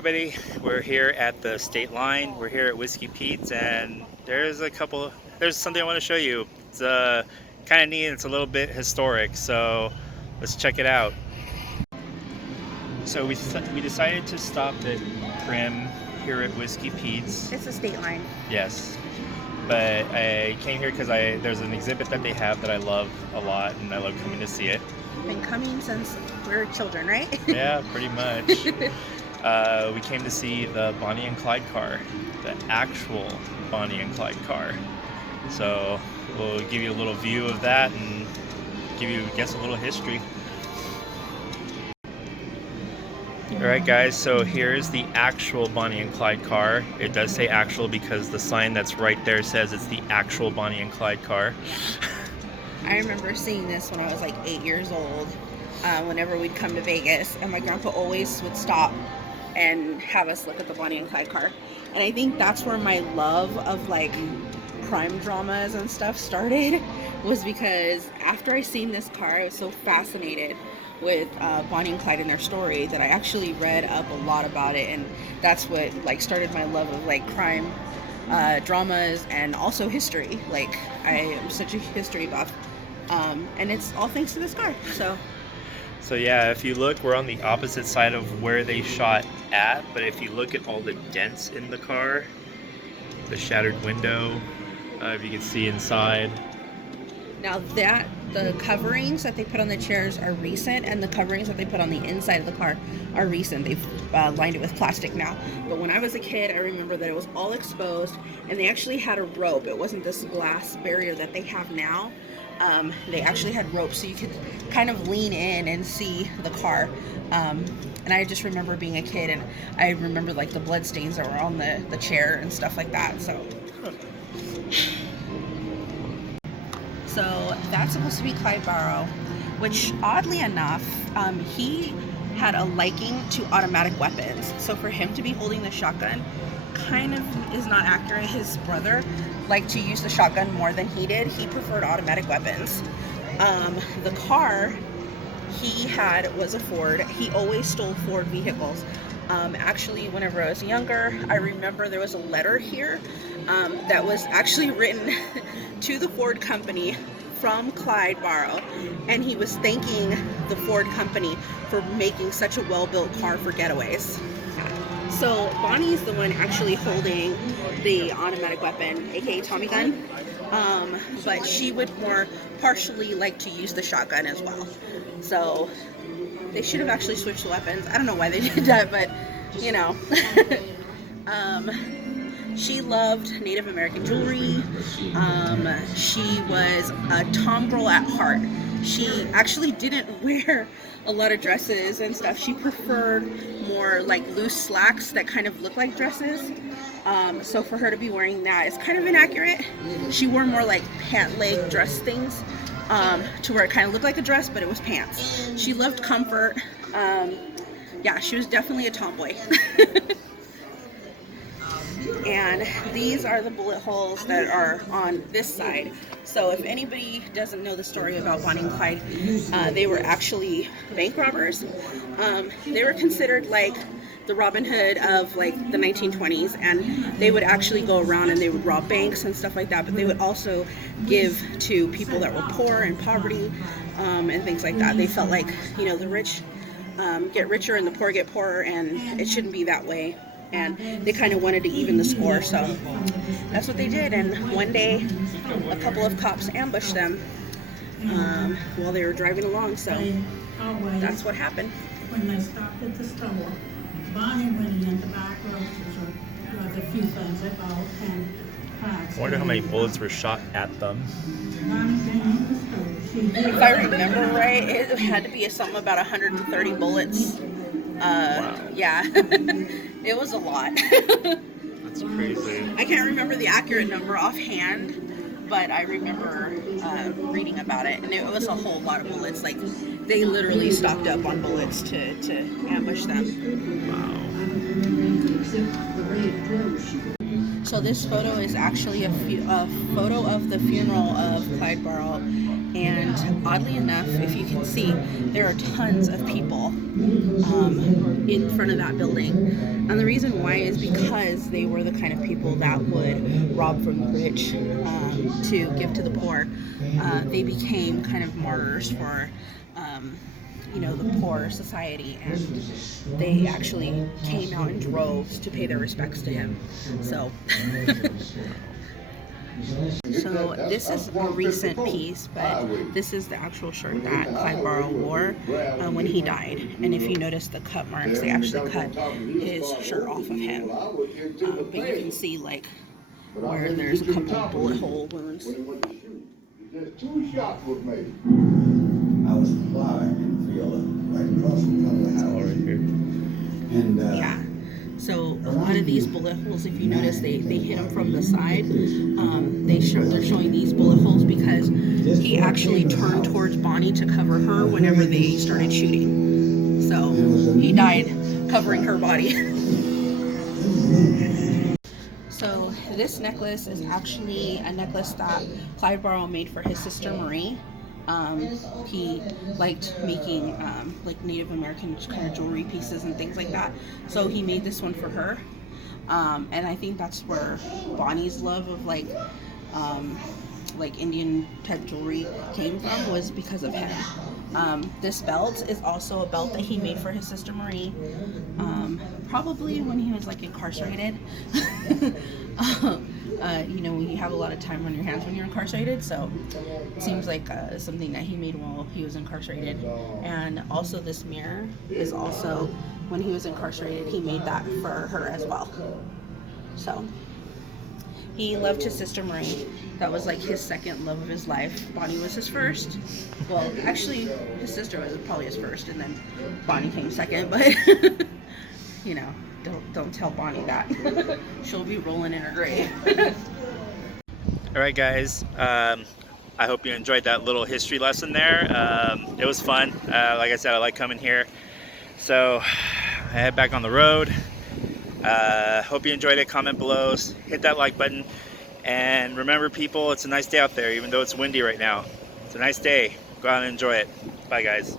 everybody, we're here at the state line. We're here at Whiskey Pete's, and there's something I want to show you. It's kind of neat. It's a little bit historic, so let's check it out. So we decided to stop at Prim here at Whiskey Pete's. It's a state line. Yes, but I came here because there's an exhibit that they have that I love a lot, and I love coming to see it. Been coming since we were children, right? Yeah, pretty much. We came to see the Bonnie and Clyde car, the actual Bonnie and Clyde car. So we'll give you a little view of that and give you, I guess, a little history. Alright guys, so here's the actual Bonnie and Clyde car. It does say actual because the sign that's right there says it's the actual Bonnie and Clyde car. I remember seeing this when I was like 8 years old, whenever we'd come to Vegas, and my grandpa always would stop and have us look at the Bonnie and Clyde car. And I think that's where my love of like crime dramas and stuff started, was because after I seen this car, I was so fascinated with Bonnie and Clyde and their story that I actually read up a lot about it, and that's what like started my love of like crime dramas and also history. Like, I am such a history buff, and it's all thanks to this car. So yeah, if you look, we're on the opposite side of where they shot at, but if you look at all the dents in the car, the shattered window, if you can see inside. now that the coverings that they put on the chairs are recent, and the coverings that they put on the inside of the car are recent. They've lined it with plastic now. But when I was a kid, I remember that it was all exposed, and they actually had a rope. It wasn't this glass barrier that they have now. They actually had ropes so you could kind of lean in and see the car. And I just remember being a kid, and I remember like the blood stains that were on the chair and stuff like that. So that's supposed to be Clyde Barrow, which oddly enough, he had a liking to automatic weapons. So for him to be holding the shotgun kind of is not accurate. His brother liked to use the shotgun more than he did. He preferred automatic weapons. The car he had was a Ford. He always stole Ford vehicles. Actually, whenever I was younger, I remember there was a letter here that was actually written to the Ford company from Clyde Barrow, and he was thanking the Ford company for making such a well-built car for getaways. So Bonnie's the one actually holding the automatic weapon, aka Tommy gun, but she would more partially like to use the shotgun as well. So they should have actually switched the weapons. I don't know why they did that, but you know. She loved Native American jewelry. She was a tomgirl at heart. She actually didn't wear a lot of dresses and stuff. She preferred more like loose slacks that kind of look like dresses. So for her to be wearing that is kind of inaccurate. She wore more like pant leg dress things, to where it kind of looked like a dress, but it was pants. She loved comfort. Yeah, she was definitely a tomboy. And these are the bullet holes that are on this side. So if anybody doesn't know the story about Bonnie and Clyde, they were actually bank robbers. They were considered like the Robin Hood of like the 1920s, and they would actually go around and they would rob banks and stuff like that, but they would also give to people that were poor and poverty, and things like that. They felt like, you know, the rich get richer and the poor get poorer, and it shouldn't be that way. And they kind of wanted to even the score, so that's what they did. And one day, a couple of cops ambushed them while they were driving along, so that's what happened. When they stopped at the store, Bonnie went in the back room with a few things about and I wonder how many bullets were shot at them. If I remember right, it had to be something about 130 bullets. Wow. Yeah, it was a lot. That's crazy. I can't remember the accurate number offhand, but I remember reading about it, and it was a whole lot of bullets. Like, they literally stocked up on bullets to ambush them. Wow. So this photo is actually a photo of the funeral of Clyde Barrow, and oddly enough, if you can see, there are tons of people in front of that building. And the reason why is because they were the kind of people that would rob from the rich to give to the poor. They became kind of martyrs for the poor society, and they actually came out in droves to pay their respects to him. So this is a recent piece, but this is the actual shirt that Clyde Barrow wore when he died. And if you notice the cut marks, they actually cut his shirt off of him. But you can see like where there's a couple of bullet hole wounds. Two shots were made. I was flying in Viola, right across from the house. Right here. And yeah. So a lot of these bullet holes, if you notice, they hit him from the side. They're showing these bullet holes because he actually turned towards Bonnie to cover her whenever they started shooting. So he died covering her body. So this necklace is actually a necklace that Clyde Barrow made for his sister Marie. He liked making like Native American kind of jewelry pieces and things like that. So he made this one for her. And I think that's where Bonnie's love of like Indian type jewelry came from, was because of him. This belt is also a belt that he made for his sister Marie, probably when he was like incarcerated. You have a lot of time on your hands when you're incarcerated, so it seems like something that he made while he was incarcerated. And also this mirror is also, when he was incarcerated, he made that for her as well. So he loved his sister Marie. That was like his second love of his life. Bonnie was his first. Well, actually, his sister was probably his first, and then Bonnie came second. But don't tell Bonnie that. She'll be rolling in her grave. All right, guys. I hope you enjoyed that little history lesson there. It was fun. Like I said, I like coming here. So I head back on the road. Hope you enjoyed it. Comment below. Hit that like button. And remember, people, it's a nice day out there, even though it's windy right now. It's a nice day. Go out and enjoy it. Bye, guys.